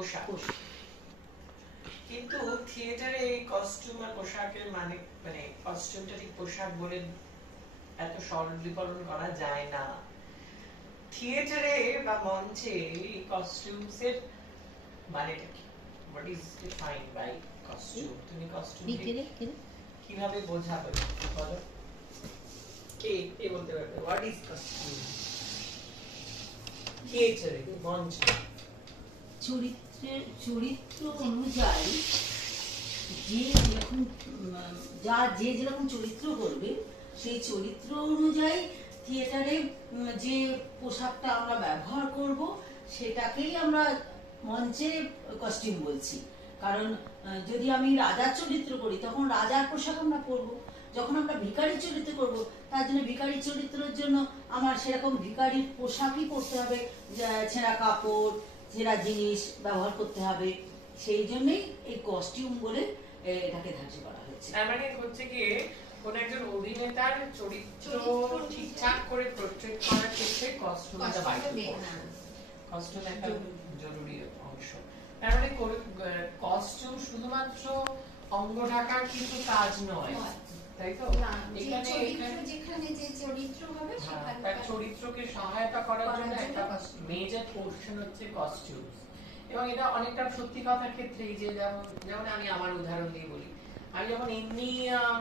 পোশাক। কিন্তু থিয়েটারে কস্টিউম আর পোশাকের মানে কস্টিউমটা ঠিক পোশাক বলে এত সরলীকরণ করা যায় না। থিয়েটারে বা মঞ্চে কস্টিউমস এর মানেটা কি? What is defined by costume? তুমি কস্টিউম কিভাবে বোঝাবে বলো? কে বলতে পারবে what is costume? থিয়েটারে মঞ্চে চরিত্র অনুযায়ী যে যেরকম চরিত্র করবে সেই চরিত্র অনুযায়ী থিয়েটারে যে পোশাকটা আমরা ব্যবহার করব সেটাকেই আমরা মঞ্চে কস্টিউম বলছি। কারণ যদি আমি রাজার চরিত্র করি তখন রাজার পোশাক আমরা পরবো, যখন আমরা ভিখারির চরিত্র করব তার জন্য ভিখারির চরিত্রের জন্য আমার সেরকম ভিখারির পোশাকই পরতে হবে, ছেঁড়া কাপড় ছেঁড়া জিনিস ব্যবহার করতে হবে। সেই জন্যই এই কস্টিউম বলে এটাকে ধার্য করা হয়েছে। তার মানে হচ্ছে কি কোন একজন অভিনেতার চরিত্র ঠিকঠাক করে পোর্ট্রেট করার ক্ষেত্রে কস্টিউমটা কস্টিউম একটা জরুরি অংশ। তার মানে কস্টিউম শুধুমাত্র অঙ্গ ঢাকার কিন্তু কাজ নয়, তাই তো? যেখানে যে চরিত্র হবে তার চরিত্রকে সহায়তা করার জন্য একটা মেজর পোরশন হচ্ছে কস্টিউম। এবং এটা অনেকটা সত্যি কথার ক্ষেত্রেই যে যেমন আমি আমার উদাহরণ দিয়ে বলি, আমি যখন এমনি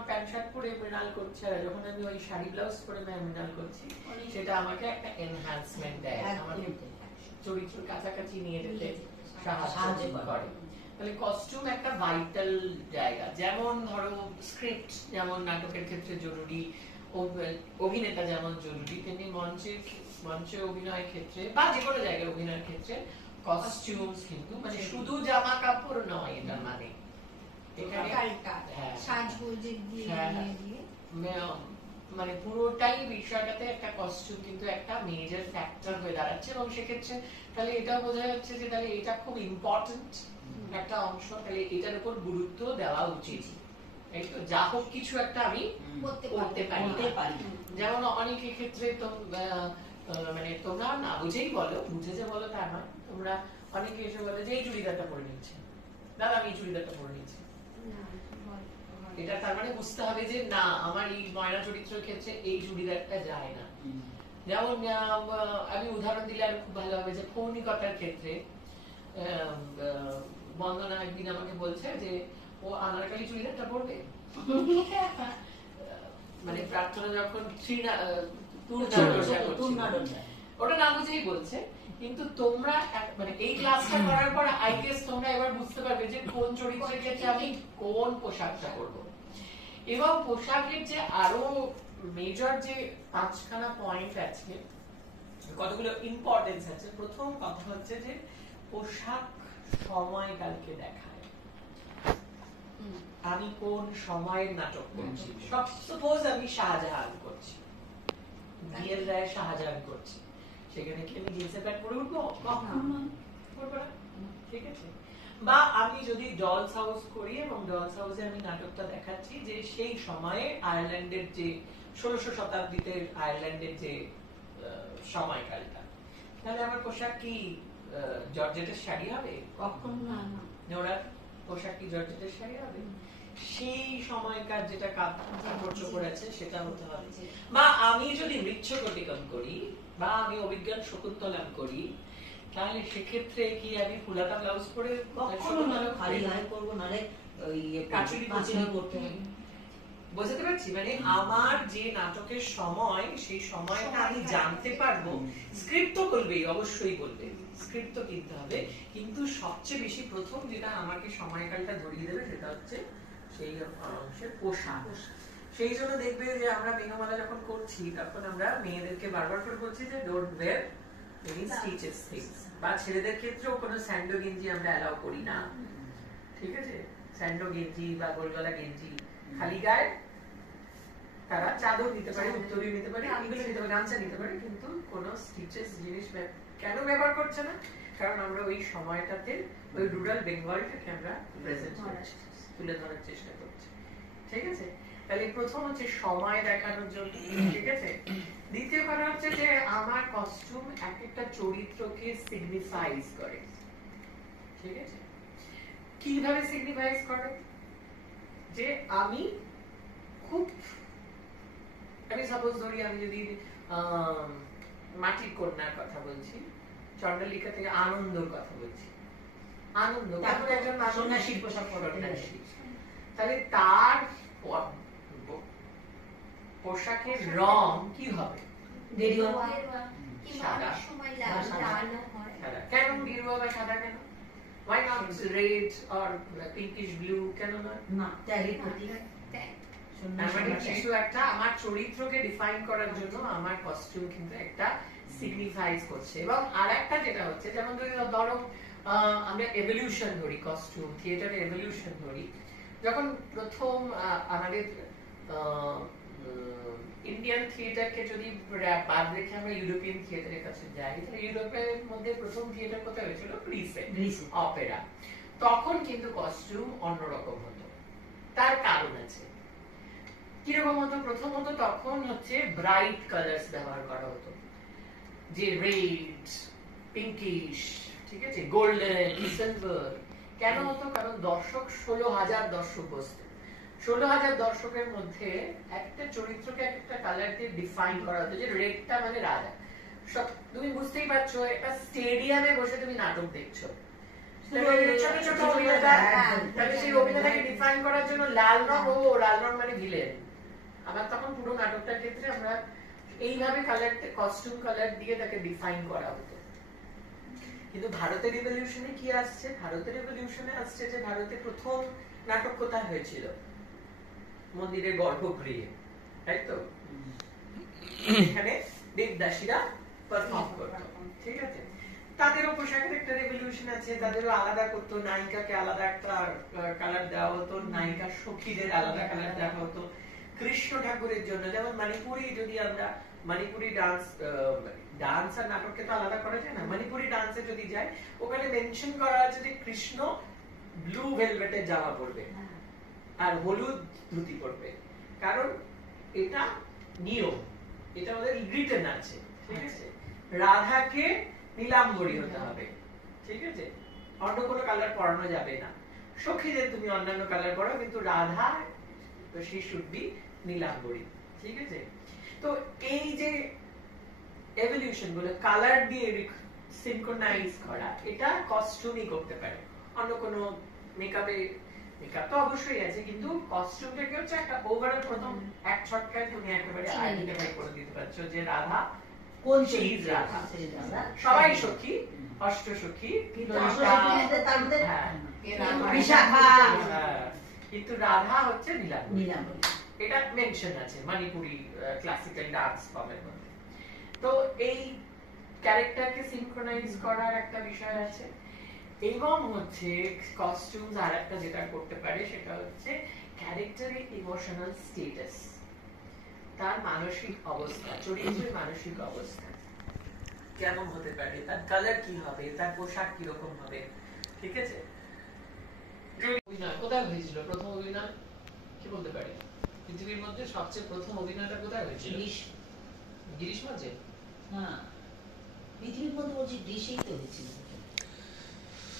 প্যান্ট শার্ট পরে মৃণাল করছি আর যখন আমি ওই শাড়ি ব্লাউজ পরে মৃণাল করছি সেটা আমাকে একটা এনহ্যান্সমেন্ট দেয়, আমাকে চরিত্রের কাছাকাছি নিয়ে যেতে সাহায্য করে। তাহলে কস্টিউম একটা ভাইটাল জায়গা। যেমন ধরো স্ক্রিপ্ট যেমন নাটকের ক্ষেত্রে জরুরি, অভিনেতা যেমন জরুরি, তেমনি মঞ্চে অভিনয়ের ক্ষেত্রে বা যে কোনো জায়গায় অভিনয়ের ক্ষেত্রে কস্টিউম কিন্তু মানে শুধু জামা কাপড় নয়, এটা মানে মানে পুরোটাই বিষয়টাতে একটা কস্টিউম কিন্তু একটা মেজর ফ্যাক্টর হয়ে দাঁড়াচ্ছে। এবং সেক্ষেত্রে তাহলে এটাও বোঝা যাচ্ছে যে তাহলে এটা খুব ইম্পর্টেন্ট একটা অংশ, তাহলে এটার উপর গুরুত্ব দেওয়া উচিত। এই তো যা হোক কিছু একটা আমি করতে পারি। যেমন অনেকের ক্ষেত্রে তো মানে তোমরা না বুঝেই বলো, বুঝে যে বলো তা নয়, তোমরা অনেকে এসে বলে যে এই চুড়িদারটা পরে নিচ্ছে, দাদা আমি চুড়িদারটা পরে নিচ্ছি। এটা তার মানে বুঝতে হবে যে না আমার এই ময়না চরিত্রের ক্ষেত্রে এই চুড়িদারটা যায় না। যেমন আমি উদাহরণ দিলে আর খুব ভালো হবে যে পৌনিকতার ক্ষেত্রে বন্দনা একদিন আমাকে বলছে যে ও আনারকলি চুড়িদারটা পরবে, মানে প্রার্থনা যখন ওটা না বুঝেই বলছে। কিন্তু তোমরা মানে এই ক্লাসটা করার পর আই গেস তোমরা এবার বুঝতে পারবে যে কোন চরিত্রের ক্ষেত্রে আমি কোন পোশাকটা করব। এবং পোশাকের যে আরো মেজর যে 5খানা পয়েন্ট আছে, কতগুলো ইম্পর্টেন্স আছে। প্রথম কথা হচ্ছে যে পোশাক সময়কালকে দেখায়, আমি কোন সময়ের নাটক করছি। সাপোজ আমি শাহজাহান করছি, বিএল রায় শাহজাহান করছি, সেখানে কি আমি জিন্সের প্যান্ট পরে উঠবো? ঠিক আছে। বা আমি যদি ডলস হাউস করি এবং ডলস হাউসে আমি নাটকটা দেখাচ্ছি যে সেই সময়ে আয়ারল্যান্ডের যে 1600 শতাব্দীতে আয়ারল্যান্ডের যে সময়কালটা, তাহলে আমার পোশাক কি জর্জেটের শাড়ি হবে? কখনো না। ওনার পোশাক কি জর্জেটের শাড়ি হবে? সেই সময়কার যেটা কাপড় চোপড় আছে সেটা হতে হবে। বা আমি যদি মৃচ্ছকটিকম করি বা আমি অভিজ্ঞান শকুন্তলম করি, তাহলে সেক্ষেত্রে কি আমি ফুলাতা ব্লাউজ পরে বোঝাতে পারছি? মানে আমার যে নাটকের সময় সেই সময়টা আমি জানতে পারবো। স্ক্রিপ্ট তো বলবেই, অবশ্যই বলবে, স্ক্রিপ্ট তো কিনতে হবে, কিন্তু সবচেয়ে বেশি প্রথম যেটা আমাকে সময়কালটা ধরিয়ে দেবে সেটা হচ্ছে সেই অংশের পোশাক। সেই জন্য দেখবে যে আমরা মেঘমালা যখন করছি তখন আমরা মেয়েদেরকে বারবার করে বলছি যে don't wear any stitches things. বা ছেলেদের ক্ষেত্রেও কোনো স্যান্ডো গেঞ্জি আমরা অ্যালাউ করি না, ঠিক আছে? স্যান্ডো গেঞ্জি বা গোলগলা গেঞ্জি খালি গায়ে, তারা চাদর নিতে পারে, উত্তরী নিতে পারে, এগুলো নিতে পারে, গামছা নিতে পারে, কিন্তু কোনো স্টিচেস জিনিস কেন ব্যবহার করছে না? কারণ আমরা ওই সময়টাতে ওই রুরাল বেঙ্গলটাকে আমরা প্রেজেন্ট করছি, তুলে ধরার চেষ্টা করছি, ঠিক আছে? তাহলে প্রথম হচ্ছে সময় দেখানোর জন্য, ঠিক আছে? দ্বিতীয় কথা হচ্ছে যে আমার কস্টিউম এক একটা চরিত্রকে সিগনিফাইজ করে। ঠিক আছে? কিভাবে সিগনিফাইজ করে? যে আমি খুব, আমি সাপোজ ধরি আমি যদি মাটির কন্যার কথা বলছি, চন্দ্রলিখা থেকে আনন্দর কথা বলছি, আনন্দ তারপরে একজন সন্ন্যাসীর পোশাক পরে, তাহলে তার পোশাকের রং কি হবে? গেরুয়া, কিংবা অনেক সময় লালও হয়। কেন গেরুয়া বা সাদা কেন? Why not red or pinkish blue? কেন নয়? না ত্যাগের প্রতীক। তার মানে কিছু একটা আমার চরিত্রকে ডিফাইন করার জন্য আমার কস্টিউম কিন্তু একটা সিগনিফাইজ করছে। এবং আরেকটা যেটা হচ্ছে, যেমন ধরো আমরা এভলিউশন ধরি, কস্টিউম থিয়েটারে এভলিউশন ধরি, যখন প্রথম আমাদের ইন্ডিয়ান থিয়েটারকে যদি বাদ রেখে আমরা ইউরোপিয়ান থিয়েটারের কাছে যাই, তাহলে ইউরোপের মধ্যে প্রথম থিয়েটার কোথায় হয়েছিল? গ্রিসে, অপেরা। তখন কিন্তু কস্টিউম অন্যরকম হতো, তার কারণ আছে। কিরকম হতো? প্রথমত তখন হচ্ছে ব্রাইট কালার্স ব্যবহার করা হতো, যে রেড, পিঙ্কিশ, ঠিক আছে, গোল্ডেন, সিলভার। কেন হতো? কারণ দর্শক 16,000 দর্শক বসতো, 16,000 দর্শকের মধ্যে একটা চরিত্রকে একটা কালার দিয়ে ডিফাইন করা হতো, যে রেডটা মানে রাজা। সব তুমি বুঝতেই পারছো, একটা স্টেডিয়ামে বসে তুমি নাটক দেখছো, ছোট ছোট অভিনেতা, তাহলে সেই অভিনেতাকে ডিফাইন করার জন্য লাল রং, লাল রং মানে ভিলেন। আবার তখন পুরো নাটকটার ক্ষেত্রে আমরা এইভাবে কালার, কস্টিউম কালার দিয়ে তাকে ডিফাইন করা হতো। কিন্তু ভারতের রিভলিউশনে কি আসছে? ভারতের রিভলিউশনে আসছে যে ভারতে প্রথম নাটক কোথায় হয়েছিল? মন্দিরের গর্ভগৃহে, তাই তো? এখানে দেবদাসীরা পারফর্ম করতো, ঠিক আছে? তাদেরও পোশাকের একটা রেভলিউশন আছে, তাদেরও আলাদা করতো, নায়িকাকে আলাদা একটা কালার দেওয়া হতো, নায়িকার সখীদের আলাদা কালার দেওয়া হতো। কৃষ্ণ ঠাকুরের জন্য যেমন মণিপুরি, যদি আমরা মণিপুরি ডান্স আর নাটককে তো আলাদা করা যায় না, মণিপুরি ডান্সে যদি যাই, ওখানে মেনশন করা আছে যে কৃষ্ণ ব্লু ভেলভেটের জামা পরবে আর হলুদ ধুতি পরবে, কারণ এটা নিয়ম, এটা আমাদের রিটেন আছে, ঠিক আছে? রাধাকে নীলাম্বরী হতে হবে, ঠিক আছে? অন্য কোনো কালার পরানো যাবে না। সখীদের তুমি অন্যান্য কালার পরো, কিন্তু Radha she should be Nilambari, ঠিক আছে? তো এই যে এভলিউশন গুলো কালার দিয়ে সিনক্রোনাইজ করা, এটা কস্টিউমই করতে পারে। অন্য কোনো মেকআপে, মেকআপ তো অবশ্যই আছে, কিন্তু কস্টিউমটাকে হচ্ছে একটা ওভারঅল প্রথম এক ছটকায় তুমি একেবারে আইডেন্টিফাই করে দিতে পারছো যে রাধা কোন চরিত্র, রাধা। রাধা সবাই সখী, অষ্ট সখী, কিন্তু বিশাখা, কিন্তু রাধা হচ্ছে নীলাম্বরী। এটা মেনশন আছে মণিপুরি ক্লাসিক্যাল ডান্স ফর্মের মধ্যে। তো এই ক্যারেক্টারকে সিনক্রোনাইজ করার একটা বিষয় আছে। এবং হচ্ছে কস্টিউমস আর একটা যেটা করতে পারে সেটা হচ্ছে ক্যারেক্টারের ইমোশনাল স্ট্যাটাস, তার মানসিক অবস্থা, চরিত্রের মানসিক অবস্থা কেমন হতে পারে, তার কালার কি হবে, তার পোশাক কিরকম হবে, ঠিক আছে? অভিনয় কোথায় হয়েছিল? প্রথম অভিনয় কি বলতে পারি? পৃথিবীর মধ্যে সবচেয়ে প্রথম অভিনয়টা কোথায় হয়েছিল? গিরিশ মাঝে? হ্যাঁ, পৃথিবীর মধ্যে বলছি গ্রীসেই তো হয়েছিল।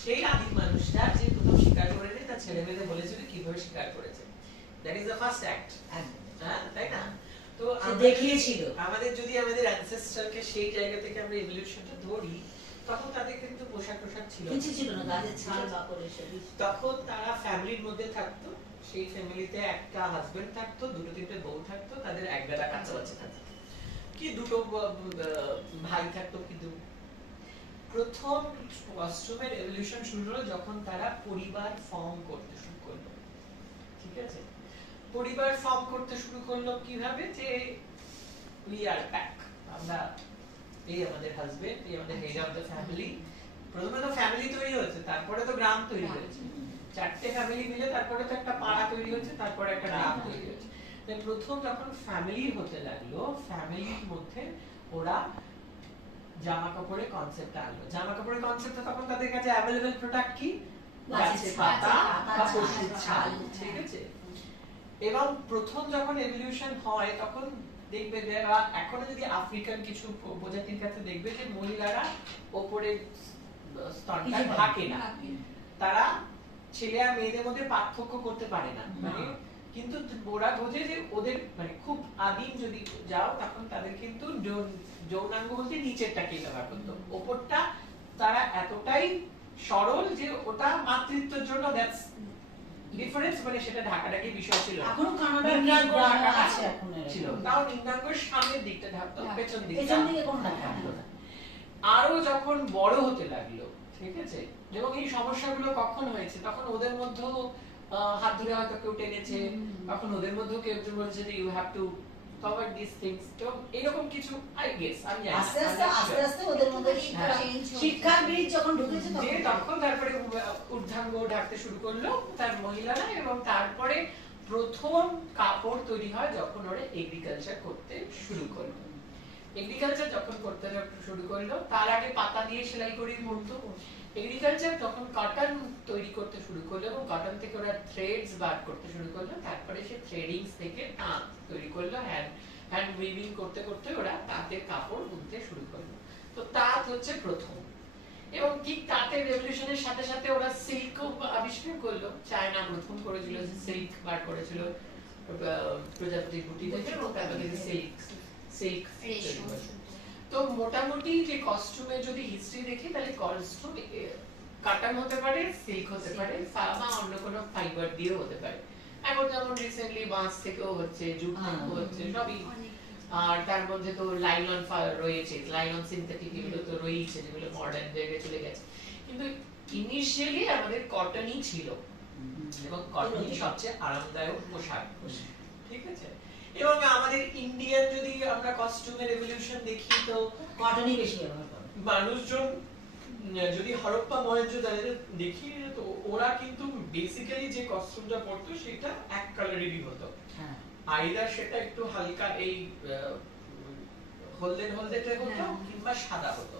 সেই আদিম মানুষটা যে প্রথম শিকার করেনি, তার ছেলে মেয়েদের বলেছিল কিভাবে শিকার করেছে। That is the first act, হ্যাঁ, তাই না? তো দেখিয়েছিল আমাদের যদি আমাদের অ্যানসেস্টরকে সেই জায়গা থেকে আমরা ইভলিউশনটা ধরি, তখন তাদের কিন্তু পোশাক ছিল কিছু ছিল না, গাছের ছাল বাকল এসব। তখন তারা ফ্যামিলির মধ্যে থাকতো, সেই ফ্যামিলিতে একটা হাজবেন্ড থাকতো, দুটো তিনটে বউ থাকতো, তাদের এক বেলা বাচ্চা বাচ্চা থাকতো, কি দুটো ভাই থাকতো। কিন্তু প্রথম কস্টিউমের এভলিউশন শুরু হলো যখন তারা পরিবার ফর্ম করতে শুরু করলো, ঠিক আছে? পরিবার ফর্ম করতে শুরু করলো কিভাবে? যে উই আর ব্যাক, আমরা এই আমাদের হাজবেন্ড, এই আমাদের হেড অফ দ্য ফ্যামিলি। প্রথমে তো ফ্যামিলি তৈরি হয়েছে, তারপরে তো গ্রাম তৈরি হয়েছে, চারটে ফ্যামিলি মিলে তারপরে তো একটা পাড়া তৈরি হচ্ছে, তারপরে একটা গ্রাম তৈরি হচ্ছে। প্রথম যখন ফ্যামিলি হতে লাগলো, ফ্যামিলির মধ্যে ওরা জামা কাপড়ের কনসেপ্ট আনলো। জামা কাপড়ের কনসেপ্টটা তখন তাদের কাছে অ্যাভেলেবল প্রোডাক্ট কি? গাছের পাতা বা পশুর ছাল, ঠিক আছে? এবং প্রথম যখন এভলিউশন হয় তখন দেখবে যে এখনো যদি আফ্রিকান কিছু প্রজাতির কাছে দেখবে যে মহিলারা ওপরে স্তনটা কিছু ঢাকে না, তারা ছেলে আর মেয়েদের মধ্যে পার্থক্য করতে পারে না, মানে কিন্তু ওরা বোঝে যে ওদের মানে খুব আদিম যদি যাও তখন তাদের কিন্তু যৌনাঙ্গ বলতে নিচেরটাকেই ব্যবহার করতো, ওপরটা তারা এতটাই সরল যে ওটা মাতৃত্বের জন্য দ্যাটস ডিফারেন্স, মানে সেটা ঢাকাঢাকি বিষয় ছিল না। এখনো কানাডার লিঙ্গাঙ্গ গ্রামে ঢাকা আছে এখন এরকম। ছিল, তাও লিঙ্গাঙ্গের সামনের দিকটা ঢাকতো, পেছন দিকটা পেছন দিকে কোনো ঢাকা ঢাকতো না। আরো যখন বড় হতে লাগলো, ঠিক আছে, এবং এই সমস্যাগুলো কখন হয়েছে তখন ওদের মধ্যেও হাত ধরে হয়তো কেউ টেনেছে, তখন ওদের মধ্যেও কেউ একজন বলেছে যে you have to cover this things, তো এরকম কিছু আই গেস আমি জানি না, আস্তে আস্তে I'm not আস্তে sure। আস্তে ওদের মধ্যে শিক্ষার বীজ যখন ঢুকেছে যে তখন তখন তারপরে ঊর্ধ্বাঙ্গ ঢাকতে শুরু করলো তার মহিলারা, এবং তারপরে প্রথম কাপড় তৈরি হয় যখন ওরা এগ্রিকালচার করতে শুরু করলো। এগ্রিকালচার যখন করতে শুরু করলো, তার আগে পাতা দিয়ে সেলাই করে পড়তো। এগ্রিকালচার যখন কটন তৈরি করতে শুরু করলো এবং কটন থেকে ওরা থ্রেডস বার করতে শুরু করলো, তারপরে সে থ্রেডিংস থেকে তাঁত তৈরি করলো, হ্যান্ড উইভিং করতে করতে ওরা তাঁতের কাপড় বুনতে শুরু করলো। তো তাঁত হচ্ছে প্রথম, এবং ঠিক তাঁতের রেভলিউশনের সাথে সাথে ওরা সিল্ক আবিষ্কার করলো। চায়না প্রথম করেছিল, সিল্ক বার করেছিল প্রজাপতির গুটি থেকে, এবং তারপরে সিল্ক তো মোটামুটি যে কস্টিউমে যদি হিস্ট্রি দেখি তাহলে কস্টিউম কাটান হতে পারে, সিল্ক হতে পারে, বা অন্য কোনো ফাইবার দিয়েও হতে পারে। এখন যেমন রিসেন্টলি বাঁশ থেকেও হচ্ছে, জুট থেকেও হচ্ছে, সবই। আর তার মধ্যে তো লাইলন রয়েছে, লাইলন সিনথেটিক এগুলো তো রয়েছে, যেগুলো মডার্ন জায়গায় চলে গেছে, কিন্তু ইনিশিয়ালি আমাদের কটনই ছিল, এবং কটনই সবচেয়ে আরামদায়ক পোশাক, ঠিক আছে। এবং আমাদের ইন্ডিয়ান যদি আমরা কস্টিউমের এভলিউশন দেখি তো কটনই বেশি ব্যবহার করে। মানুষজন যদি হরপ্পা মহেঞ্জোদারো দেখি তো ওরা কিন্তু বেসিক্যালি যে কস্টিউমটা পরতো সেটা এক কালারেরই হতো, আইদার সেটা একটু হালকা এই হলদে হলদেটে হতো কিংবা সাদা হতো।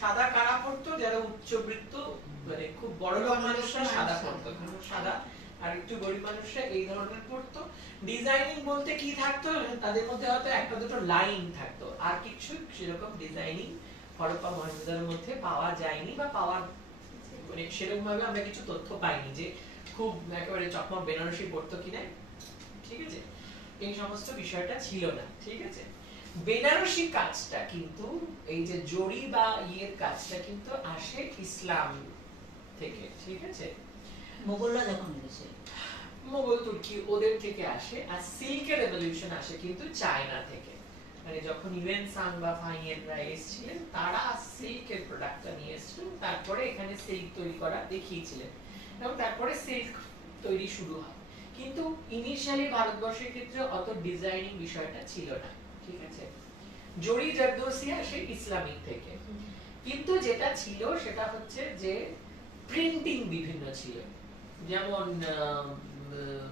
সাদা কারা পরতো? যারা উচ্চবৃত্ত, মানে খুব বড় লোক মানুষরা সাদা পরতো, কিন্তু সাদা, আর একটু গরিব মানুষরা এই ধরনের পড়তো। ডিজাইনিং বলতে কি থাকতো, তাদের মধ্যে হয়তো একটা দুটো লাইন থাকতো, আর কিছু সেরকম ডিজাইনিং হরপ্পা মহেঞ্জোদারোর মধ্যে পাওয়া যায়নি, বা পাওয়ার মানে সেরকম ভাবে আমরা কিছু তথ্য পাইনি যে খুব একেবারে চকমক বেনারসি পড়তো কিনা, ঠিক আছে, এই সমস্ত বিষয়টা ছিল না, ঠিক আছে। বেনারসি কাজটা কিন্তু এই যে জরি বা ইয়ের কাজটা কিন্তু আসে ইসলাম থেকে, ঠিক আছে, মোগলরা যখন এসেছে, মোগল তুর্কি ওদের থেকে আসে, আর সিল্কের রেভলিউশন আসে কিন্তু চায়না থেকে। মানে যখন ইউএন সাং বা ফাইয়েনরা এসেছিলেন, তারা সিল্কের প্রোডাক্টটা নিয়ে এসেছিলেন, তারপরে এখানে সিল্ক তৈরি করা দেখিয়েছিলেন, এবং তারপরে সিল্ক তৈরি শুরু হয়। কিন্তু ইনিশিয়ালি ভারতবর্ষের ক্ষেত্রে অত ডিজাইনিং বিষয়টা ছিল না, ঠিক আছে। জরি জারদোসি আসে ইসলামিক থেকে, কিন্তু যেটা ছিল সেটা হচ্ছে যে প্রিন্টিং বিভিন্ন ছিল, যেমন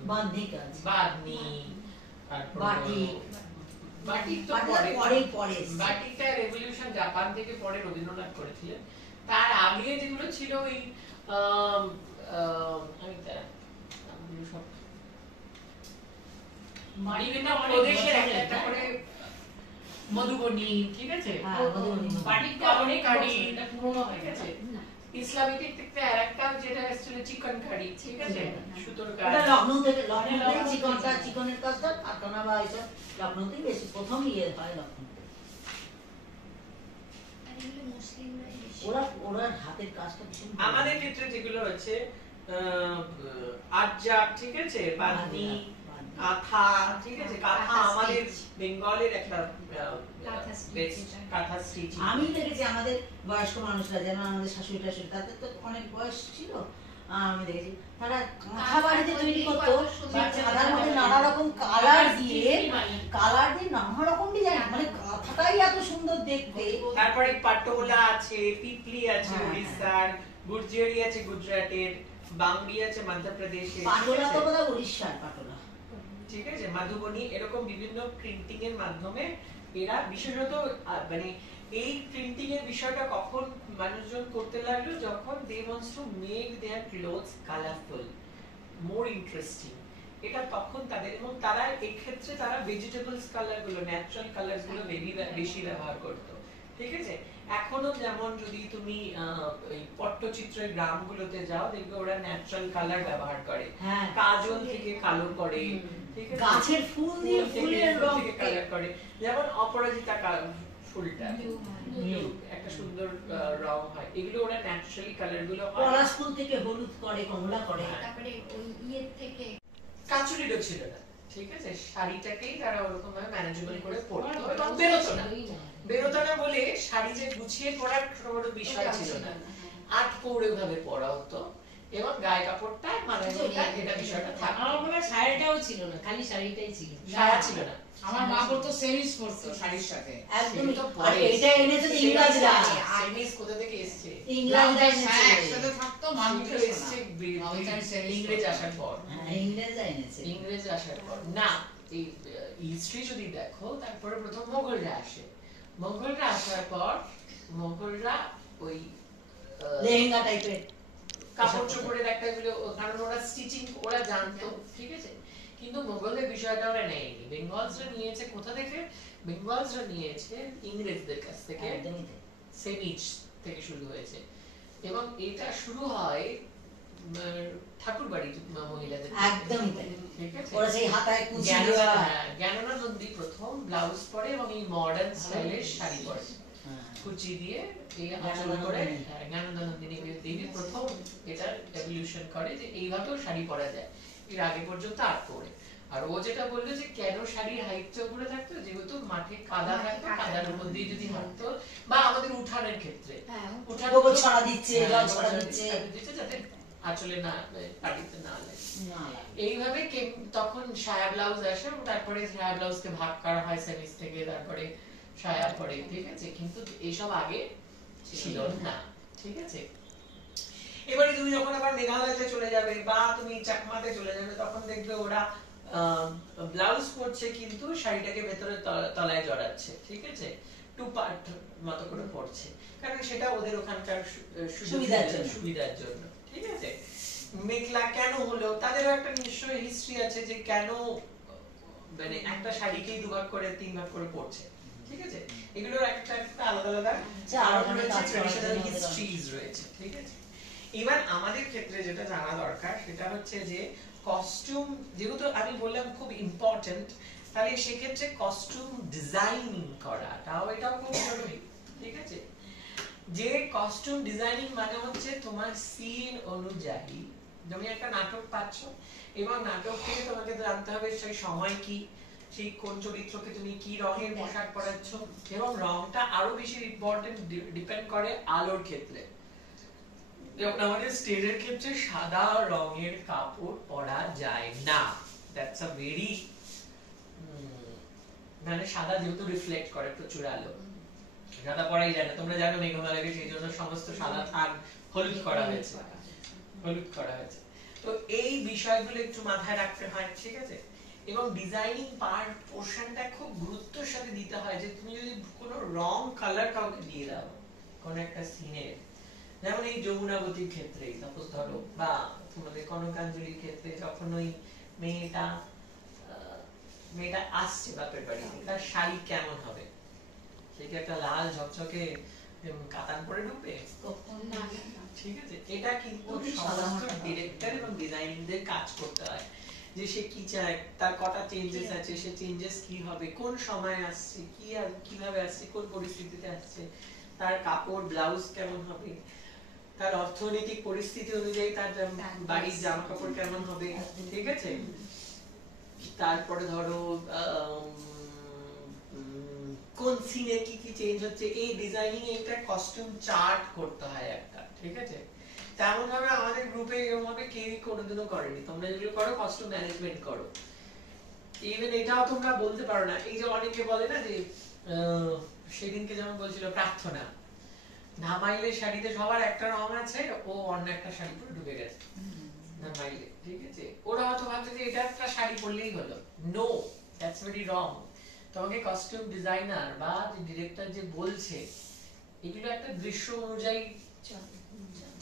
বাঁধনি কাজ, বাঁধনি, তারপর বাটিক। বাটিক তো পরে, বাটিকটা রেভলিউশন জাপান থেকে পরে রবীন্দ্রনাথ করেছিলেন। তার আগে যেগুলো ছিল ওই সব প্রদেশের একটা করে মধুবনী, ঠিক আছে, বাটিকটা অনেক আগে, এটা পুরনো হয়ে গেছে। ইসলামিক থেকে আরেকটা যেটা এসেছিল চিকন কারি, ঠিক আছে, সুতোর কাজ, এটা লখনৌ থেকে, লখনৌ চিকনটা, চিকনের কাজটা পাটনা বা এসব লখনৌতেই বেশি প্রথম ইয়ে হয়, লখনৌতে। ওরা ওরা হাতের কাজটা ভীষণ। আমাদের ক্ষেত্রে যেগুলো হচ্ছে আরজাক, ঠিক আছে, বাঁধনি, কাঁথা, ঠিক আছে, কাঁথা আমাদের বেঙ্গলের একটা কাঁথা স্টিচ। আমি দেখেছি আমাদের বয়স্ক মানুষরা, যেমন আমাদের শাশুড়ি টাশুড়ি, তাদের তো অনেক বয়স ছিল, আমি দেখেছি তারা কাঁথা বাড়িতে তৈরি করতো, কাঁথার মধ্যে নানা রকম কালার দিয়ে নানা রকম ডিজাইন, মানে কাঁথাটাই এত সুন্দর দেখতে। তারপরে পাটোলা আছে, পিপলি আছে উড়িষ্যার, গুর্জরি আছে গুজরাটের, বাংলি আছে মধ্যপ্রদেশের, পাটোলা তো বোধহয় উড়িষ্যার পাটোলা, ঠিক আছে, মধুবনী, এরকম বিভিন্ন প্রিন্টিং এর মাধ্যমে এরা বিশেষত মানে এই প্রিন্টিং এর বিষয়টা কখন মানুষজন করতে লাগলো, যখন they wants to make their clothes colourful, more interesting, এটা তখন তাদের, এবং তারা এই ক্ষেত্রে তারা ভেজিটেবলস কালার গুলো, ন্যাচারাল কালার গুলো বেশি ব্যবহার করতো, ঠিক আছে। এখন এখনো যেমন যদি তুমি ওই পট্টচিত্রের গ্রামগুলোতে যাও দেখবে ওরা ন্যাচারাল কালার ব্যবহার করে, হ্যাঁ। কাজল থেকে কালো করে, ঠিক আছে, গাছের ফুল দিয়ে ফুলের রং কালার করে, যেমন অপরাজিতা ফুলটা blue, একটা সুন্দর রং হয়, এগুলো ওরা ন্যাচারালি কালার গুলো হয়। পলাশ ফুল থেকে হলুদ করে, কমলা করে। তারপরে ওই ইয়ের থেকে কাচুরিরও ছিল না, ঠিক আছে, শাড়িটাকেই তারা ওরকম ভাবে ম্যানেজেবল করে পরতো এবং বেরোতো না, বেরোতো না বলে শাড়ি যে গুছিয়ে পরার কোনো বিষয় ছিল না, আট পৌড়ে ভাবে পরা হতো এবং গায়ে কাপড়টা মাথায় এটা বিষয়টা থাকতো। আমার মনে হয় শাড়িটাও ছিল না, খালি শাড়িটাই ছিল, সায়া ছিল না। আমার মা পরতো সেমিজ পরতো শাড়ির সাথে। একদমই। তো আর পরে এটা এনেছে তো ইংরেজরা। সেমিজ কোথা থেকে এসেছে? ইংরেজরা ছায়া এনেছে। একসাথে থাকতো, মানুষ সেগুলো এসেছে ইংরেজ আসার পর। হ্যাঁ, ইংরেজরা এনেছে। ইংরেজ আসার পর না, এই হিস্ট্রি যদি দেখো, তারপরে প্রথম মোগলরা আসে, মোগলরা আসার পর মোগলরা ওই লেহেঙ্গা টাইপের কাপড় চোপড়ের একটা গুলো, কারণ ওরা স্টিচিং ওরা জানতো, ঠিক আছে, কিন্তু মোগলদের বিষয়টা ওরা নেয়নি। বেঙ্গলসরা নিয়েছে কোথা থেকে? বেঙ্গলসরা নিয়েছে ইংরেজদের কাছ থেকে, একদমই তাই। সেমিজ থেকে শুরু হয়েছে এবং এটা শুরু হয় ঠাকুরবাড়ি মহিলাদের, একদমই তাই। ঠিক আছে। ওরা সেই হাতায় কুচি দেওয়া। জ্ঞাননা নন্দী প্রথম ব্লাউজ পরে এবং এই মডার্ন স্টাইলের শাড়ি পরে, হ্যাঁ। কুচি দিয়ে এই আঁচল করে, জ্ঞাননা নন্দিনী দেবী প্রথম এটার এভলিউশন করে যে এইভাবেও শাড়ি পরা যায়, এর আগে পর্যন্ত আট পরে। আর ও যেটা বললো যে কেন শাড়ির হাইটটা উপরে থাকতো, যেহেতু মাঠে কাদা থাকতো, কাদার উপর দিয়ে যদি হাঁটতো, বা আমাদের উঠানের ক্ষেত্রে উঠান গোবর ছড়া দিচ্ছে, জল ছড়া দিচ্ছে, যাতে আঁচলে না পাটিতে না লাগে। না লাগে। এইভাবে তখন সায়া ব্লাউজ আসে এবং তারপরে সায়া ব্লাউজকে ভাগ করা হয় সেমিজ থেকে, তারপরে সায়া পরে, ঠিক আছে, কিন্তু এইসব আগে ছিল না, ঠিক আছে। এবারে তুমি যখন আবার মেঘালয়তে চলে যাবে বা তুমি চাকমাতে চলে যাবে, তখন দেখবে ওরা ব্লাউজ পরছে কিন্তু শাড়িটাকে ভেতরে তলায় জড়াচ্ছে, ঠিক আছে, টু পার্ট মতো করে পরছে, কারণ সেটা ওদের ওখানকার সুবিধার জন্য, ঠিক আছে। মেঘলা কেন হলো, তাদেরও একটা নিশ্চয়ই হিস্ট্রি আছে যে কেন মানে একটা শাড়িকেই দুভাগ করে তিন ভাগ করে পরছে, ঠিক আছে, এগুলোর একটা একটা আলাদা আলাদা ট্রেডিশনাল হিস্ট্রিজ রয়েছে, ঠিক আছে। এবার আমাদের ক্ষেত্রে যেটা জানা দরকার সেটা হচ্ছে যে কস্টিউম, যেহেতু আমি বললাম খুব ইম্পর্টেন্ট, তাহলে সেক্ষেত্রে কস্টিউম ডিজাইনিং করাটাও এটাও খুব জরুরি, ঠিক আছে। যে কস্টিউম ডিজাইনিং মানে হচ্ছে তোমার সিন অনুযায়ী তুমি একটা নাটক পাচ্ছ এবং নাটক থেকে তোমাকে জানতে হবে সেই সময় কি, সেই কোন চরিত্রকে তুমি কি রঙের পোশাক পরাচ্ছ, এবং রংটা আরো বেশি ইম্পর্টেন্ট ডিপেন্ড করে আলোর ক্ষেত্রে। যেমন আমাদের স্টেজের ক্ষেত্রে সাদা রঙের কাপড় পরা যায় না, দ্যাটস আ ভেরি, মানে সাদা যেহেতু রিফ্লেক্ট করে প্রচুর আলো, সাদা পরাই যায় না। তোমরা জানো মেঘমালাকে সেই জন্য সমস্ত সাদা থান হলুদ করা হয়েছে, হলুদ করা হয়েছে। তো এই বিষয়গুলো একটু মাথায় রাখতে হয়, ঠিক আছে। এবং ডিজাইনিং পার্ট পোর্শনটা খুব গুরুত্বের সাথে দিতে হয়, যে তুমি যদি কোনো রং কালার কাউকে দিয়ে দাও কোন একটা সিনের, যেমন এই যমুনাবতীর ক্ষেত্রে সাপোজ ধরো, বা তোমাদের কনকাঞ্জলির ক্ষেত্রে যখন ওই মেয়েটা আসছে বাপের বাড়ি, তার শাড়ি কেমন হবে, সে কি একটা লাল ঝকঝকে কাতান পরে ঢুকবে, ঠিক আছে। এটা কিন্তু সমস্ত ডিরেক্টর এবং ডিজাইনিংদের কাজ করতে হয়, যে সে কি চায়, তার কটা চেঞ্জেস আছে, সে চেঞ্জেস কি হবে, কোন সময় আসছে, কি আর কিভাবে আসছে, কোন পরিস্থিতিতে আসছে, তার কাপড় ব্লাউজ কেমন হবে, তার অর্থনৈতিক পরিস্থিতি অনুযায়ী তার বাড়ির জামা কাপড় কেমন হবে, ঠিক আছে। তারপরে ধরো কোন সিনে কি কি চেঞ্জ হচ্ছে, এই ডিজাইনিং একটা কস্টিউম চার্ট করতে হয় একটা, ঠিক আছে। তেমন ভাবে আমাদের গ্রুপে এরকম ভাবে কেউই কোনোদিনও করেনি। তোমরা যেগুলো করো কস্টিউম ম্যানেজমেন্ট করো, ইভেন এটাও তোমরা বলতে পারো না। এই যে অনেকে বলে না যে সেদিনকে যেমন বলছিল প্রার্থনা, ধামাইলের শাড়িতে সবার একটা রং আছে, ও অন্য একটা শাড়ি পরে ঢুকে গেছে ধামাইলে, ঠিক আছে। ওরা হয়তো ভাবছে যে এটা একটা শাড়ি পরলেই হলো, নো, দ্যাটস ভেরি রং। তোমাকে কস্টিউম ডিজাইনার বা ডিরেক্টর যে বলছে, এগুলো একটা দৃশ্য অনুযায়ী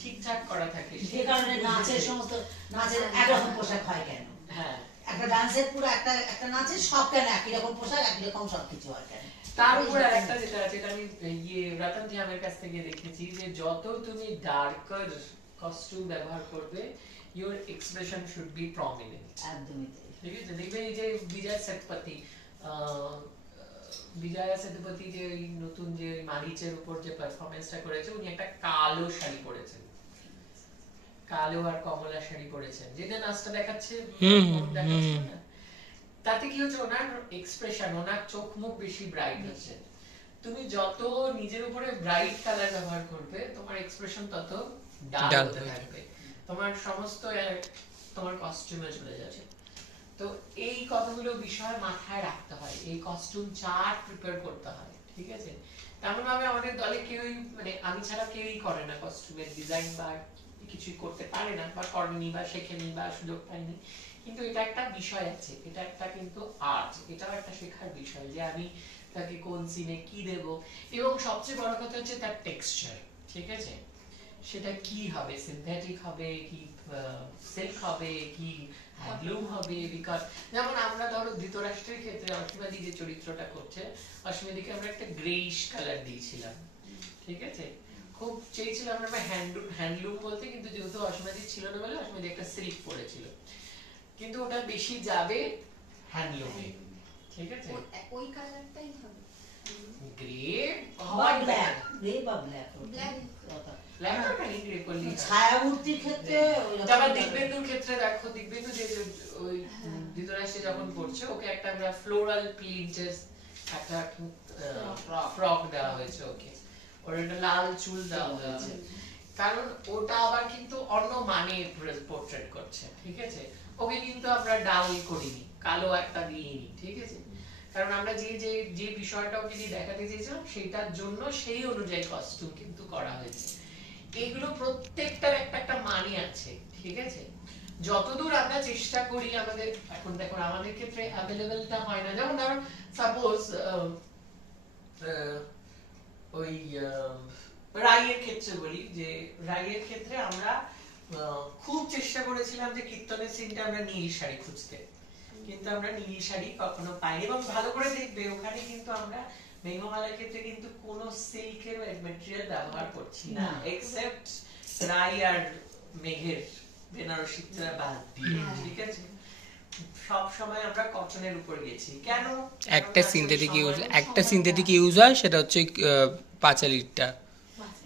ঠিকঠাক করা থাকে। সে কারণে নাচের সমস্ত নাচের একরকম পোশাক হয় কেন, হ্যাঁ, একটা ডান্সের পুরো একটা নাচের সব কেন একই রকম পোশাক, একই রকম সবকিছু হয় কেন, তার উপর আরেকটা যেটা আছে, এটা আমি রতন ধ্যামের কাছ থেকে দেখেছি, যে যত তুমি ডার্কার কস্টিউম ব্যবহার করবে, your expression should be prominent. একদমই তাই। ঠিক আছে, দেখবে এই যে বিজয়া সেতুপতি যে এই নতুন যে মারিচের উপর যে পারফরমেন্সটা করেছে, উনি একটা কালো শাড়ি পরেছেন, কালো আর কমলা শাড়ি পরেছেন, যেটা নাচটা দেখাচ্ছে দেখাচ্ছে না? তাতে কি হচ্ছে, ওনার এক্সপ্রেশন, ওনার চোখ মুখ বেশি ব্রাইট হচ্ছে। তুমি যত নিজের উপরে ব্রাইট কালার ব্যবহার করবে, তোমার এক্সপ্রেশন তত ডার্ক হতে থাকবে, তোমার সমস্ত তোমার কস্টিউমে চলে যাচ্ছে। তো এই কতগুলো বিষয় মাথায় রাখতে হয়, এই কস্টিউম চার্ট প্রিপেয়ার করতে হয়, ঠিক আছে? তেমন ভাবে আমাদের দলে কেউই, মানে আমি ছাড়া কেউই করে না কস্টিউমের ডিজাইন, বা কিছুই করতে পারে না, বা করেনি, বা শেখেনি, বা সুযোগ পায়নি। কিন্তু এটা একটা বিষয় আছে, এটা একটা কিন্তু আর্ট, এটাও একটা শেখার বিষয়, যে আমি তাকে কোন সিনে কি দেব, এবং সবচেয়ে বড় কথা হচ্ছে তার টেক্সচার, ঠিক আছে? সেটা কি হবে, সিনথেটিক হবে কি সিল্ক হবে কি হ্যান্ডলুম হবে, বিকজ যেমন আমরা ধরো ধৃতরাষ্ট্রের ক্ষেত্রে অসীমাদি যে চরিত্রটা করছে, অসীমাদিকে আমরা একটা গ্রেইশ কালার দিয়েছিলাম, ঠিক আছে? খুব চেয়েছিলাম আমরা হ্যান্ডলুম বলতে, কিন্তু যেহেতু অসীমাদি ছিল না বলে অসীমাদি একটা সিল্ক পরেছিল, কিন্তু ওটা বেশি যাবে হ্যান্ডলুমে, ঠিক আছে? ওই কালারটাই হবে গ্রে বা ব্ল্যাক, গ্রে বা ব্ল্যাক, ব্ল্যাক ব্ল্যাক আর গ্রে করলেই হয়। ছায়ামূর্তির ক্ষেত্রে আবার দিগবেন্দুর ক্ষেত্রে দেখো, দিগবেন্দু যে ওই ধৃতরাষ্ট্রে যখন পড়ছে, ওকে একটা আমরা ফ্লোরাল প্রিন্টের একটা ফ্রক দেওয়া হয়েছে, ওকে ওর একটা লাল চুল দেওয়া হয়েছে, কারণ ওটা আবার কিন্তু অন্য মানে পোর্ট্রেট করছে, ঠিক আছে? ওকে কিন্তু আমরা ডাল করিনি, কালো একটা দিইনি, ঠিক আছে? কারণ আমরা যে যে যে বিষয়টা ওকে দিয়ে দেখাতে চেয়েছিলাম, সেটার জন্য সেই অনুযায়ী কস্টিউম কিন্তু করা হয়েছে। এগুলো প্রত্যেকটার একটা একটা মানে আছে, ঠিক আছে? যতদূর আমরা চেষ্টা করি, আমাদের এখন দেখো আমাদের ক্ষেত্রে অ্যাভেলেবলটা হয় না, যেমন ধরো সাপোজ ওই রাইয়ের ক্ষেত্রে বলি, যে রাইয়ের ক্ষেত্রে আমরা খুব চেষ্টা করেছিলাম যে কীর্তনের সিনটা আমরা নীল শাড়ি খুঁজতে, কিন্তু আমরা নীল শাড়ি কখনো পাইনি। এবং ভালো করে দেখবে, ওখানে কিন্তু আমরা মেঘমালার ক্ষেত্রে কিন্তু কোনো সিল্কের ম্যাটেরিয়াল ব্যবহার করছি না, এক্সেপ্ট রাই আর মেঘের বেনারসিটা বাদ দিয়ে, ঠিক আছে? সব সময় আমরা কটনের উপর গেছি। কেন? একটা সিনথেটিক ইউজ হয়, সেটা হচ্ছে পাঁচালিটা।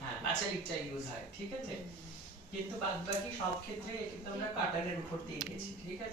হ্যাঁ, পাঁচালিটা ইউজ হয়, ঠিক আছে? কিন্তু বাদ বাকি সব ক্ষেত্রে কিন্তু আমরা কাটারের উপর দিয়ে গেছি, ঠিক আছে?